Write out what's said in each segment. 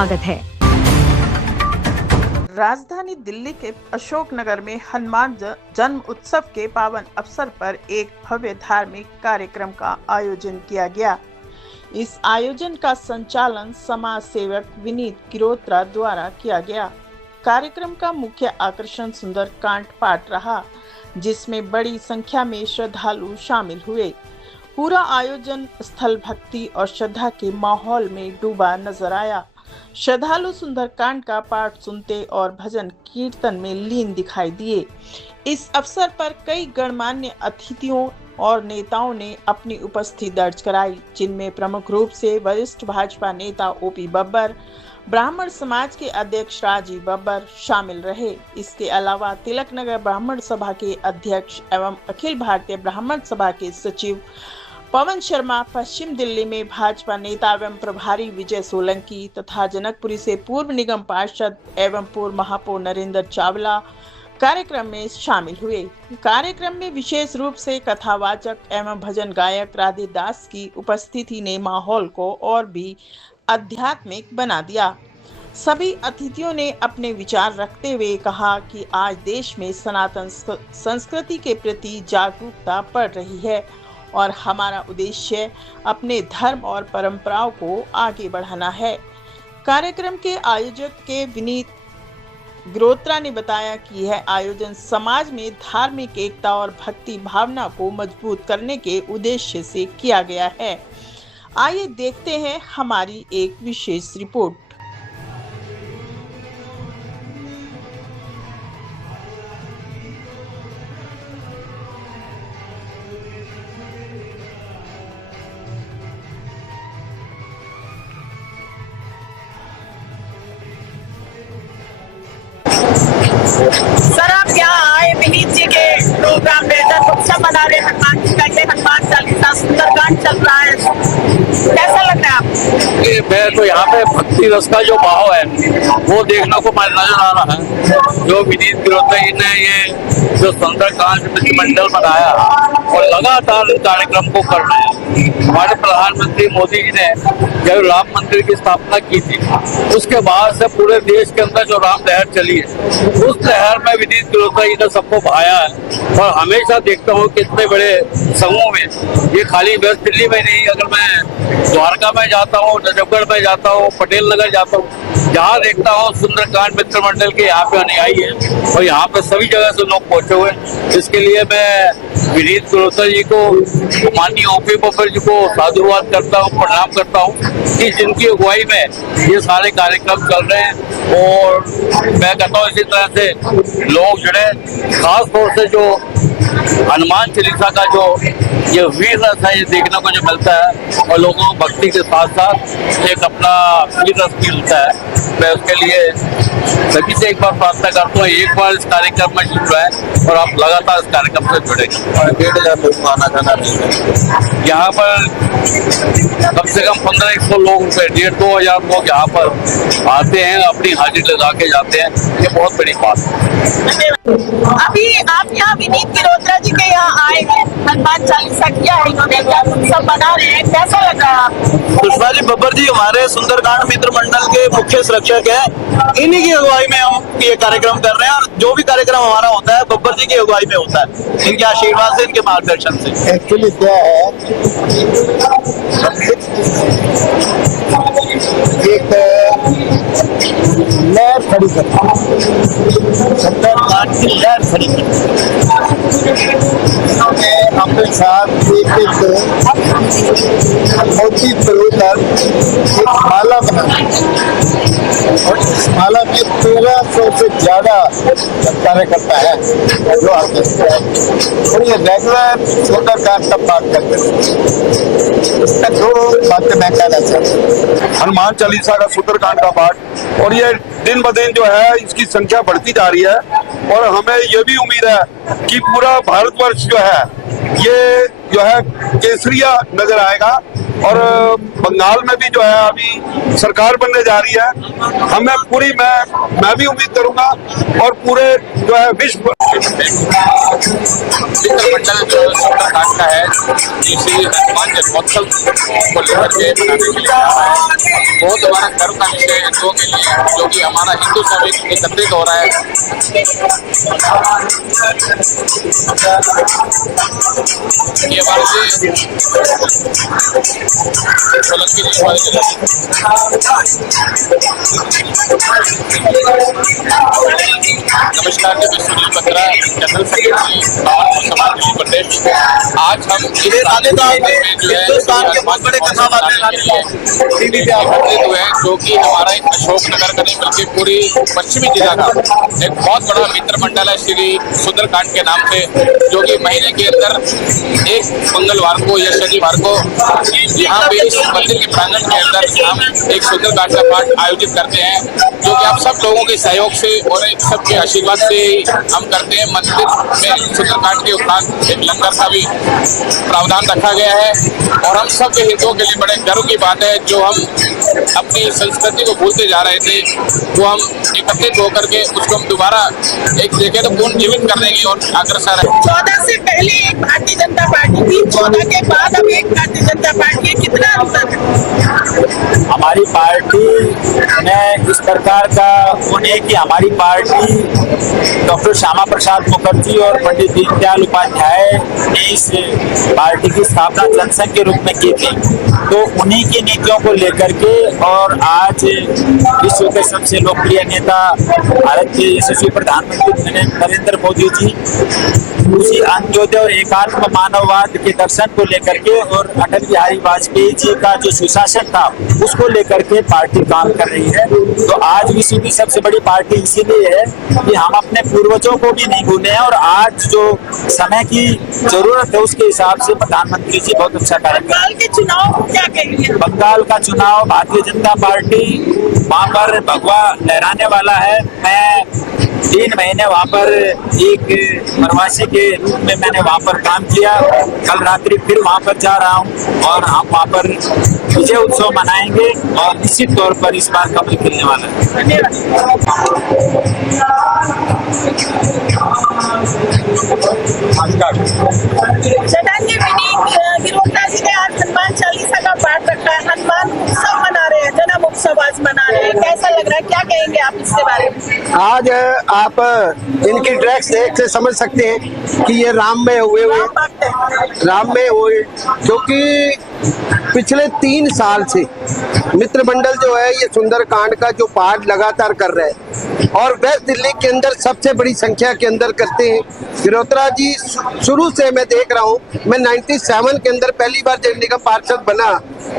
स्वागत है। राजधानी दिल्ली के अशोक नगर में हनुमान जन्म उत्सव के पावन अवसर पर एक भव्य धार्मिक कार्यक्रम का आयोजन किया गया। इस आयोजन का संचालन समाज सेवक विनीत गिरोत्रा द्वारा किया गया। कार्यक्रम का मुख्य आकर्षण सुंदरकांड पाठ रहा, जिसमें बड़ी संख्या में श्रद्धालु शामिल हुए। पूरा आयोजन स्थल भक्ति और श्रद्धा के माहौल में डूबा नजर आया। श्रद्धालु सुंदरकांड का पाठ सुनते और भजन कीर्तन में लीन दिखाई दिए। इस अवसर पर कई गणमान्य अतिथियों और नेताओं ने अपनी उपस्थिति दर्ज कराई, जिनमें प्रमुख रूप से वरिष्ठ भाजपा नेता ओपी बब्बर, ब्राह्मण समाज के अध्यक्ष राजीव बब्बर शामिल रहे। इसके अलावा तिलक नगर ब्राह्मण सभा के अध्यक्ष एवं अखिल भारतीय ब्राह्मण सभा के सचिव पवन शर्मा, पश्चिम दिल्ली में भाजपा नेता एवं प्रभारी विजय सोलंकी तथा जनकपुरी से पूर्व निगम पार्षद एवं पूर्व महापौर नरेंद्र चावला कार्यक्रम में शामिल हुए। कार्यक्रम में विशेष रूप से कथावाचक एवं भजन गायक राधे दास की उपस्थिति ने माहौल को और भी आध्यात्मिक बना दिया। सभी अतिथियों ने अपने विचार रखते हुए कहा कि आज देश में सनातन संस्कृति के प्रति जागरूकता बढ़ रही है और हमारा उद्देश्य अपने धर्म और परंपराओं को आगे बढ़ाना है। कार्यक्रम के आयोजक के विनीत गिरोत्रा ने बताया कि यह आयोजन समाज में धार्मिक एकता और भक्ति भावना को मजबूत करने के उद्देश्य से किया गया है। आइए देखते हैं हमारी एक विशेष रिपोर्ट। सर, आप यहाँ आए विनीत जी के प्रोग्राम में उत्सव मना रहे, हनुमान चालीसा सुंदरकांड चल रहा है, कैसा लग रहा है आपको? मैं तो यहाँ पे भक्ति रस का जो भाव है वो देखने को नजर आ रहा है। जो विनीत गिरोत्रा जी ने ये जो सुंदरकांड मंडल बनाया और लगातार इस कार्यक्रम को कर रहे हैं। हमारे प्रधानमंत्री मोदी जी ने जब राम मंदिर की स्थापना की थी, उसके बाद से पूरे देश के अंदर जो राम लहर चली है, उस लहर में विनीत गिरोत्रा जी ने सबको भाया है। और हमेशा देखता हूँ कितने बड़े समूह में, ये खाली वेस्ट दिल्ली में नहीं, अगर मैं द्वारका में जाता हूँ, नजफगढ़ में जाता हूँ, पटेल नगर जाता हूँ, जहाँ देखता हूँ सुंदरकांड मित्र मंडल के यहाँ पे अनुयायी है और यहाँ पे सभी जगह से लोग पहुंचे हुए हैं। इसके लिए मैं विनीत गिरोत्रा जी को, माननीय ओपी बब्बर जी को साधुवाद करता हूँ, प्रणाम करता हूँ कि जिनकी अगुवाई में ये सारे कार्यक्रम चल रहे हैं। और मैं कहता हूँ इसी तरह से लोग जुड़े, खास तौर से जो हनुमान चालीसा का जो ये वीर रस है, ये देखने को जो मिलता है और लोगों को भक्ति के साथ साथ एक अपना वीर रस मिलता है। मैं उसके लिए सभी से एक बार प्रार्थना करता हूँ, एक बार इस कार्यक्रम में जुड़ रहा है और आप लगातार इस कार्यक्रम से जुड़ेंगे। 1,500 लोग आना जाना यहाँ पर कम से कम 1500 लोग, 1,500-2,000 लोग यहाँ पर आते हैं, अपनी हाजिरी लगा के जाते हैं। ये बहुत बड़ी बात है। अभी आप यहाँ विनीत गिरोत्रा जी के यहाँ आए हैं, हनुमान चालीसा किया है इन्होंने, सब बना रहे हैं, कैसा लग रहा है आपको? सुषमा जी बब्बर जी हमारे सुंदरकांड मित्र मंडल के मुख्य सुरक्षक है, इन्हीं की अगुवाई में हम ये कार्यक्रम कर रहे हैं और जो भी कार्यक्रम हमारा होता है बब्बर जी की अगुवाई में होता है, इनके आशीर्वाद से, इनके मार्गदर्शन से। एक्चुअली क्या है, एक लहर खड़ी करती है, सुंदरकांड की लहर खड़ी करती है। अपने साथ एक मोती तोड़कर एक माला बनाई और इस माला में 1300 से ज्यादा कार्यकर्ता है जो आते हैं और ये रेगुलर सुंदरकांड का पाठ करते हैं। इसमें दो बातें मैं कहना चाहता हूँ। हनुमान चालीसा का सुंदरकांड का पाठ, और ये दिन ब दिन जो है इसकी संख्या बढ़ती जा रही है और हमें ये भी उम्मीद है कि पूरा भारतवर्ष जो है ये जो है केसरिया नजर आएगा और बंगाल में भी जो है अभी सरकार बनने जा रही है। हमें पूरी मैं भी उम्मीद करूंगा और पूरे जो है विश्व मित्र मंडल जो सुंदरकांड का है श्री हनुमान जन्मोत्सव को लेकर के मनाने के लिए जा रहा है। बहुत हमारा गर्व का विषय है हिंदुओं के लिए, जो कि हमारा हिंदू सब एकत्रित हो रहा है। ये भारतीय सोलंकी जी नमस्कार जी, मैं सुनील बत्रा, जनरल सेक्रेटरी समाज कृषि प्रदेश। आज हम एकत्रित हुए हैं, जो कि हमारा एक अशोकनगर का नहीं बल्कि पूरी पश्चिमी जिला का एक बहुत बड़ा मित्र मंडल है श्री सुंदरकांड के नाम से, जो कि महीने के अंदर एक मंगलवार को या शनिवार को यहाँ पे इस मंदिर के प्रांगण के अंदर हम एक सुंदरकांड का पाठ आयोजित करते हैं, जो कि आप सब लोगों के सहयोग से और एक सबके आशीर्वाद से हम करते हैं। मंदिर में सुंदरकांड के उपरांत एक लंगर का भी प्रावधान रखा गया है और हम सब हिंदुओं के लिए बड़े गर्व की बात है, जो हम अपनी संस्कृति को भूलते जा रहे थे, वो हम एकत्रित होकर के उसको हम दोबारा एक जगह तो पुनर्जीवित करने की और अग्रसर है। 14 से पहले एक भारतीय जनता पार्टी थी, 14 के बाद अब एक भारतीय जनता पार्टी है, कितना अंतर है? हमारी पार्टी में इस प्रकार का उन्हें कि हमारी पार्टी डॉक्टर श्यामा प्रसाद मुखर्जी और पंडित दीनदयाल उपाध्याय ने इस पार्टी की स्थापना जनसंघ के रूप में की थी, तो उन्हीं की नीतियों को लेकर के और आज विश्व के सबसे लोकप्रिय नेता भारत के यशस्वी प्रधानमंत्री नरेंद्र मोदी जी उसी अंत्योदय और एकात्म मानववाद के दर्शन को लेकर के और अटल बिहारी वाजपेयी जी का जो सुशासन था उसको लेकर के पार्टी काम कर रही है। तो आज विश्व की सबसे बड़ी पार्टी इसीलिए है कि हम अपने पूर्वजों को भी नहीं भूले हैं और आज जो समय की जरूरत है उसके हिसाब से प्रधानमंत्री जी बहुत अच्छा कार्य कर रहे हैं। बंगाल के चुनाव क्या कहेंगे? बंगाल का चुनाव भारतीय जनता पार्टी वहाँ पर भगवा लहराने वाला है। मैं 3 महीने वहाँ पर एक प्रवासी के रूप में मैंने वहाँ पर काम किया। कल रात्रि फिर वहाँ पर जा रहा हूँ और हम वहाँ पर विजय उत्सव मनाएंगे और निश्चित तौर पर इस बार कमल खिलने वाला है। शताब्दी विनीत गिरोटा जी ने आज हनुमान चालीसा का पाठ रखा है, हनुमान उत्सव मना रहे हैं, जन्म उत्सव आज मना रहे हैं, कैसा लग रहा है, क्या कहेंगे आप इसके बारे में? आज आप इनकी ड्रेस देख से समझ सकते हैं कि ये राम में हुए राम में हुए, क्योंकि पिछले 3 साल से मित्र मंडल जो है ये सुंदरकांड का जो पाठ लगातार कर रहे हैं और वेस्ट दिल्ली के अंदर सबसे बड़ी संख्या के अंदर करते हैं। गिरोत्रा जी शुरू से मैं देख रहा हूँ, मैं 97 के अंदर पहली बार जब निगम पार्षद बना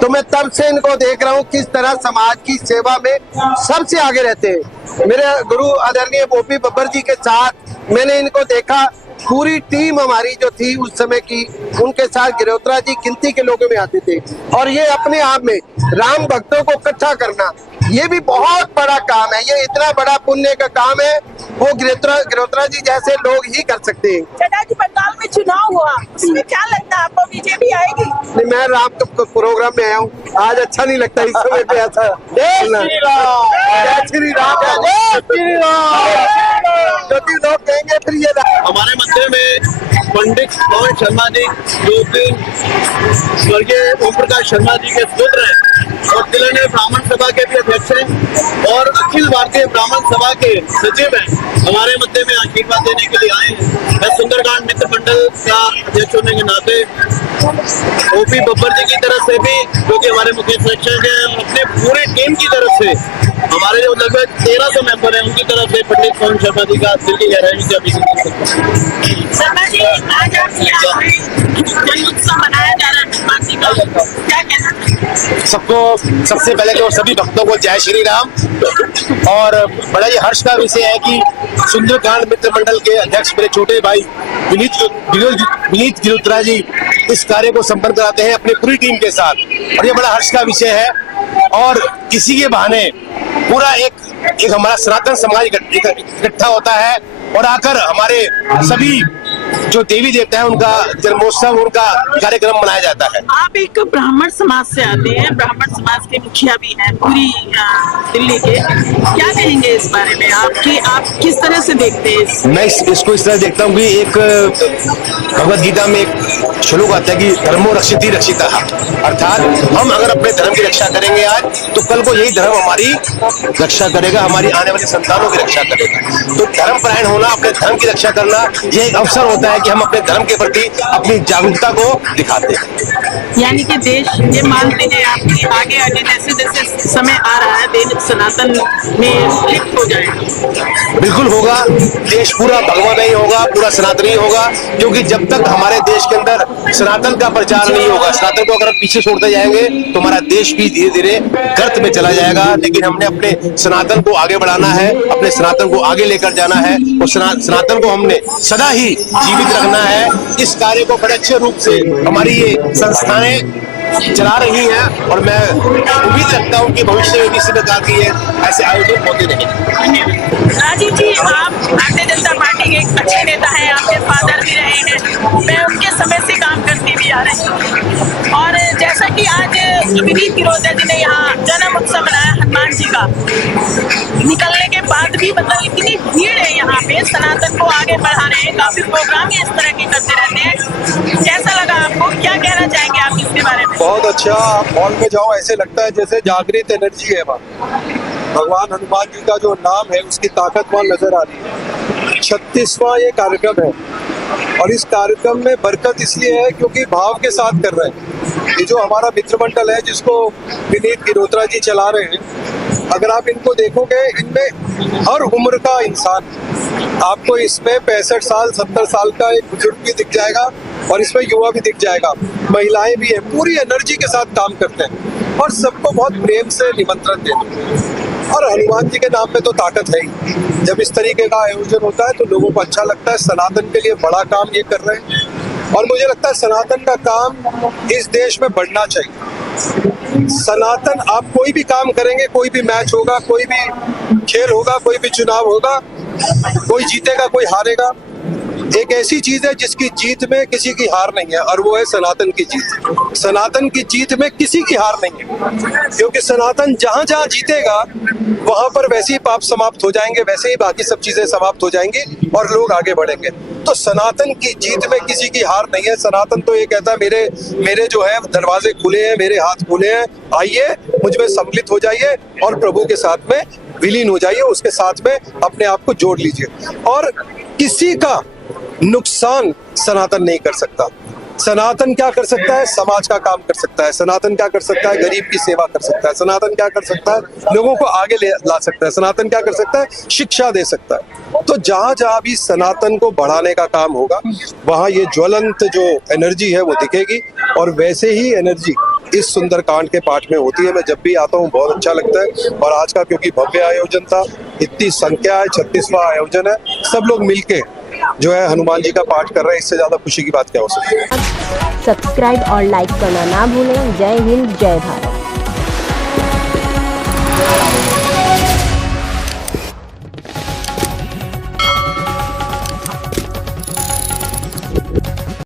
तो मैं तब से इनको देख रहा हूँ किस तरह समाज की सेवा में सबसे आगे रहते हैं। मेरे गुरु आदरणीय ओपी बब्बर जी के साथ मैंने इनको देखा, पूरी टीम हमारी जो थी उस समय की उनके साथ गिरोत्रा जी गिनती के लोगों में आते थे और ये अपने आप में राम भक्तों को इकट्ठा करना ये भी बहुत बड़ा काम है। ये इतना बड़ा पुण्य का काम है, वो गिरोत्रा जी जैसे लोग ही कर सकते हैं। चड्डा जी, बंगाल में चुनाव हुआ, उसमें क्या लगता है आपको, बीजेपी आएगी? नहीं, मैं राम के प्रोग्राम में आया हूँ, आज अच्छा नहीं लगता इस समय पे ऐसा। जय श्री राम, जय श्री राम, जय श्री राम, जो लोग कहेंगे फिर ये हमारे मंदिर में पंडित पवन शर्मा जी जो कि स्वर्गीय ओम प्रकाश शर्मा जी के पुत्र हैं और तिलने ब्राह्मण सभा के भी अध्यक्ष हैं और अखिल भारतीय ब्राह्मण सभा के सचिव हैं, हमारे मध्य में आशीर्वाद देने के लिए आए हैं। मैं सुंदरकांड मित्र मंडल का अध्यक्ष होने के नाते ओपी बब्बर जी की तरफ से भी, जो कि हमारे मुख्य सचिव हैं, अपने पूरी टीम की तरफ से, हमारे जो लगभग 1300 मेंबर हैं उनकी तरफ से पंडित पवन शर्मा जी का दिल की गहराई से अभिनंदन। शर्मा जी, आज आप यहाँ जन्मोत्सव मनाया जा रहा है हनुमान जी का, क्या कहना है? सबको सबसे पहले तो सभी भक्तों को जय श्री राम। और बड़ा ही हर्ष का विषय है कि सुंदरकांड मित्र मंडल के अध्यक्ष मेरे छोटे भाई विनीत गिरोत्रा जी इस कार्य को संपन्न कराते हैं अपनी पूरी टीम के साथ और ये बड़ा हर्ष का विषय है। और किसी के बहाने पूरा एक हमारा सनातन समाज इकट्ठा होता है और आकर हमारे सभी जो देवी देवता है उनका जन्मोत्सव, उनका कार्यक्रम मनाया जाता है। आप एक ब्राह्मण समाज से आते हैं, ब्राह्मण समाज के मुखिया भी हैं पूरी दिल्ली के, क्या कहेंगे इस बारे में? आप किस तरह से देखते हैं मैं इसको इस तरह देखता हूँ कि एक भगवत गीता में एक श्लोक आता है कि धर्मो रक्षिति रक्षिता, अर्थात हम अगर अपने धर्म की रक्षा करेंगे आज, तो कल को यही धर्म हमारी रक्षा करेगा, हमारी आने वाली संतानों की रक्षा करेगा। तो धर्म परायण होना, अपने धर्म की रक्षा करना, यह एक अवसर होता है कि हम अपने धर्म के प्रति अपनी जागरूकता को दिखाते हैं। यानी कि देश ये मानते हैं आपकी आगे आगे जैसे जैसे समय आ रहा है देश सनातन में लिप्त हो जाएगा? बिल्कुल होगा, देश पूरा भगवा नहीं होगा, पूरा सनातनी होगा, क्योंकि जब तक हमारे देश के अंदर सनातन का प्रचार नहीं होगा, सनातन को अगर हम पीछे छोड़ते जाएंगे तो हमारा देश भी धीरे धीरे गर्त में चला जाएगा। लेकिन हमने अपने सनातन को आगे बढ़ाना है, अपने सनातन को आगे लेकर जाना है और सनातन को हमने सदा ही जीवित रखना है। इस कार्य को बड़े अच्छे रूप से हमारी ये संस्थाएं चला रही हैं और मैं उम्मीद रखता हूं कि भविष्य में भी इसी प्रकार की ऐसे आयोजन होते रहेंगे। राजीव जी, आप भारतीय जनता पार्टी के एक अच्छे नेता हैं, आपके फादर भी रहे हैं, मैं उनके समय से काम करती भी आ रही हूँ। और जैसा कि आज विनीत गिरोत्रा जी ने यहाँ जन्म उत्सव मनाया हनुमान जी का, निकलने के बाद भी मतलब इतनी भीड़ है यहाँ पे, सनातन को आगे बढ़ा रहे हैं, काफी प्रोग्राम इस तरह के करते रहते हैं। कैसा लगा आपको, क्या कहना चाहेंगे आप इसके बारे में? बहुत अच्छा, आप मॉल में जाओ ऐसे लगता है जैसे जागृत एनर्जी है वहाँ। भगवान हनुमान जी का जो नाम है उसकी ताकत वहाँ नजर आ रही है। 36वां ये कार्यक्रम है और इस कार्यक्रम में बरकत इसलिए है क्योंकि भाव के साथ कर रहे हैं। ये जो हमारा मित्र मंडल है जिसको विनीत गिरोत्रा जी चला रहे हैं, अगर आप इनको देखोगे इनमें हर उम्र का इंसान, आपको इसमें 65 साल 70 साल का एक बुजुर्ग भी दिख जाएगा और इसमें युवा भी दिख जाएगा, महिलाएं भी है, पूरी एनर्जी के साथ काम करते हैं और सबको बहुत प्रेम से निमंत्रण देते हैं। और हनुमान जी के नाम में तो ताकत है ही। जब इस तरीके का आयोजन होता है तो लोगों को अच्छा लगता है। सनातन के लिए बड़ा काम ये कर रहे हैं और मुझे लगता है सनातन का काम इस देश में बढ़ना चाहिए। सनातन, आप कोई भी काम करेंगे, कोई भी मैच होगा, कोई भी खेल होगा, कोई भी चुनाव होगा, कोई जीतेगा कोई हारेगा, एक ऐसी चीज है जिसकी जीत में किसी की हार नहीं है और वो है सनातन की जीत। सनातन की जीत में किसी की हार नहीं है, क्योंकि सनातन जहां जहां जीतेगा वहां पर वैसे ही पाप समाप्त हो जाएंगे, वैसे ही बाकी सब चीजें समाप्त हो जाएंगी और लोग आगे बढ़ेंगे। तो सनातन की जीत में किसी की हार नहीं है। सनातन तो ये कहता है मेरे जो है दरवाजे खुले हैं, मेरे हाथ खुले हैं, आइए मुझ में सम्मिलित हो जाइए और प्रभु के साथ में विलीन हो जाइए, उसके साथ में अपने आप को जोड़ लीजिए। और किसी का नुकसान सनातन नहीं कर सकता। सनातन क्या कर सकता है? समाज का काम कर सकता है। सनातन क्या कर सकता है? गरीब की सेवा कर सकता है। सनातन क्या कर सकता है? लोगों को आगे ला सकता है। सनातन क्या कर सकता है? शिक्षा दे सकता है। तो जहां जहां भी सनातन को बढ़ाने का काम होगा वहां ये ज्वलंत जो एनर्जी है वो दिखेगी और वैसे ही एनर्जी इस सुंदरकांड के पाठ में होती है। मैं जब भी आता हूँ बहुत अच्छा लगता है और आज का क्योंकि भव्य आयोजन था, इतनी संख्या है, 36वां आयोजन है, सब लोग मिलके जो है हनुमान जी का पाठ कर रहे हैं, इससे ज्यादा खुशी की बात क्या हो सकती है। सब्सक्राइब और लाइक करना ना भूलें। जय हिंद, जय भारत।